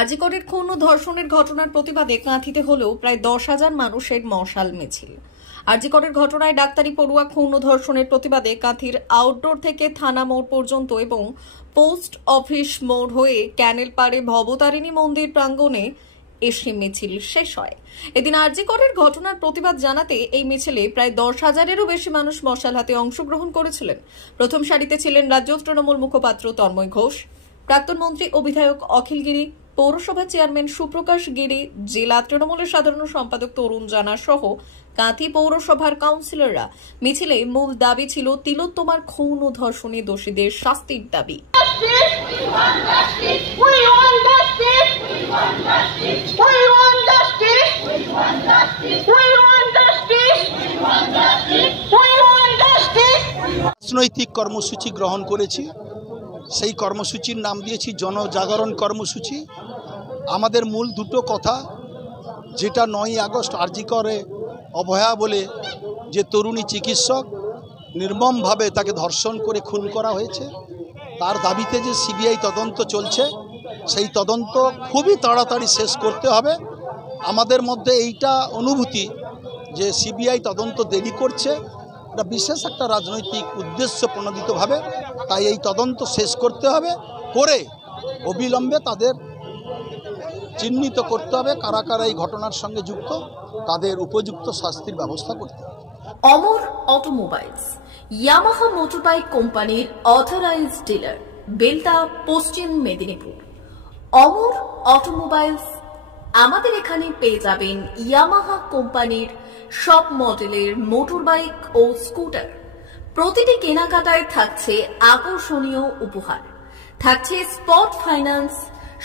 আজিকরের খুন ও ধর্ষণের ঘটনার প্রতিবাদে কাঁথিতে হলেও প্রায় 10,000 মানুষের মশাল মিছিল। আজিকরের ঘটনায় ডাক্তারি পড়ুয়া খুন ও ধর্ষণের প্রতিবাদে কাঁথির আউটডোর থেকে থানা মোড় পর্যন্ত এবং পোস্ট অফিস মোড় হয়ে ক্যানেল পাড়ে ভবতারিণী মন্দির প্রাঙ্গণে এসে মিছিল শেষ হয়। এদিন আজিকরের ঘটনার প্রতিবাদ জানাতে এই মিছিলে প্রায় 10,000-এরও বেশি মানুষ মশাল হাতে অংশগ্রহণ করেছিলেন। প্রথম সারিতে ছিলেন রাজ্য তৃণমূল মুখপাত্র তন্ময় ঘোষ, প্রাক্তন মন্ত্রী ও বিধায়ক অখিল গিরি, পৌরসভা চেয়ারম্যান সুপ্রকাশ গিরি, জেলা তৃণমূলের সাধারণ সম্পাদক তরুণ জানা সহ কাঁথি পৌরসভার কাউন্সিলররা। মিছিলে মূল দাবি ছিল তিলোত্তমার খুন ও ধর্ষণে দোষীদের শাস্তির দাবি। রাজনৈতিক কর্মসূচি গ্রহণ করেছি, সেই কর্মসূচির নাম দিয়েছি জনজাগরণ কর্মসূচি। আমাদের মূল দুটো কথা, যেটা 9ই আগস্ট আরজি করে অভয়া বলে যে তরুণী চিকিৎসক নির্মমভাবে তাকে ধর্ষণ করে খুন করা হয়েছে, তার দাবিতে যে সিবিআই তদন্ত চলছে, সেই তদন্ত খুবই তাড়াতাড়ি শেষ করতে হবে। আমাদের মধ্যে এইটা অনুভূতি যে সিবিআই তদন্ত দেরি করছে, এটা বিশেষ একটা রাজনৈতিক উদ্দেশ্য প্রণোদিতভাবে, তাই এই তদন্ত শেষ করতে হবে, করে অবিলম্বে তাদের চিহ্নিত করতে হবে কারা কারা এই ঘটনার সঙ্গে যুক্ত, তাদের উপযুক্ত শাস্তির ব্যবস্থা করতে হবে। অমর অটোমোবাইলস, ইয়ামাহা মোটরবাইক কোম্পানির অথরাইজড ডিলার, বেলদা, পশ্চিম মেদিনীপুর। অমর অটোমোবাইলস, আমাদের এখানে পেয়ে যাবেন ইয়ামাহা কোম্পানির সব মডেলের মোটরবাইক ও স্কুটার। প্রতিটি কেনাকাটায় থাকছে আকর্ষণীয় উপহার, থাকছে স্পট ফাইন্যান্স,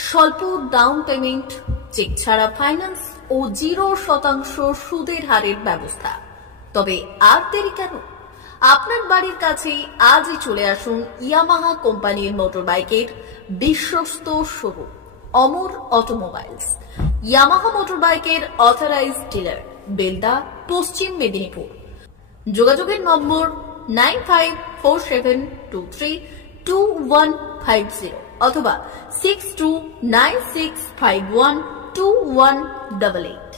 স্বল্প ডাউন পেমেন্ট, চেক ছাড়া ফাইন্যান্স ও 0% সুদের হারের ব্যবস্থা। তবে আর দেরি কেন? আপনার বাড়ির কাছেই আজই চলে আসুন ইয়ামাহা কোম্পানির মোটরবাইকের বিশ্বস্ত শোরুম অমর অটোমোবাইলস, ইয়ামাহা মোটরবাইকের অথরাইজড ডিলার, বেলদা, পশ্চিম মেদিনীপুর। যোগাযোগের নম্বর 9547232150 অথবা 6296512188।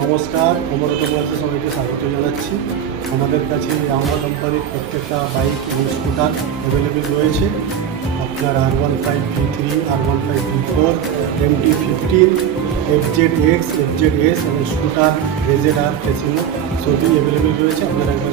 নমস্কার, অমর অটোমোবাইলসে সবাইকে স্বাগত জানাচ্ছি। আমাদের কাছে ইয়ামাহা কোম্পানির প্রত্যেকটা বাইক এবং স্কুটার অ্যাভেলেবেল রয়েছে। আপনার R15 V3, R15 V4, MT-15, FZX, FZS এবং স্কুটার RZR ফেসিনো সবই অ্যাভেলেবেল রয়েছে। আপনারা একবার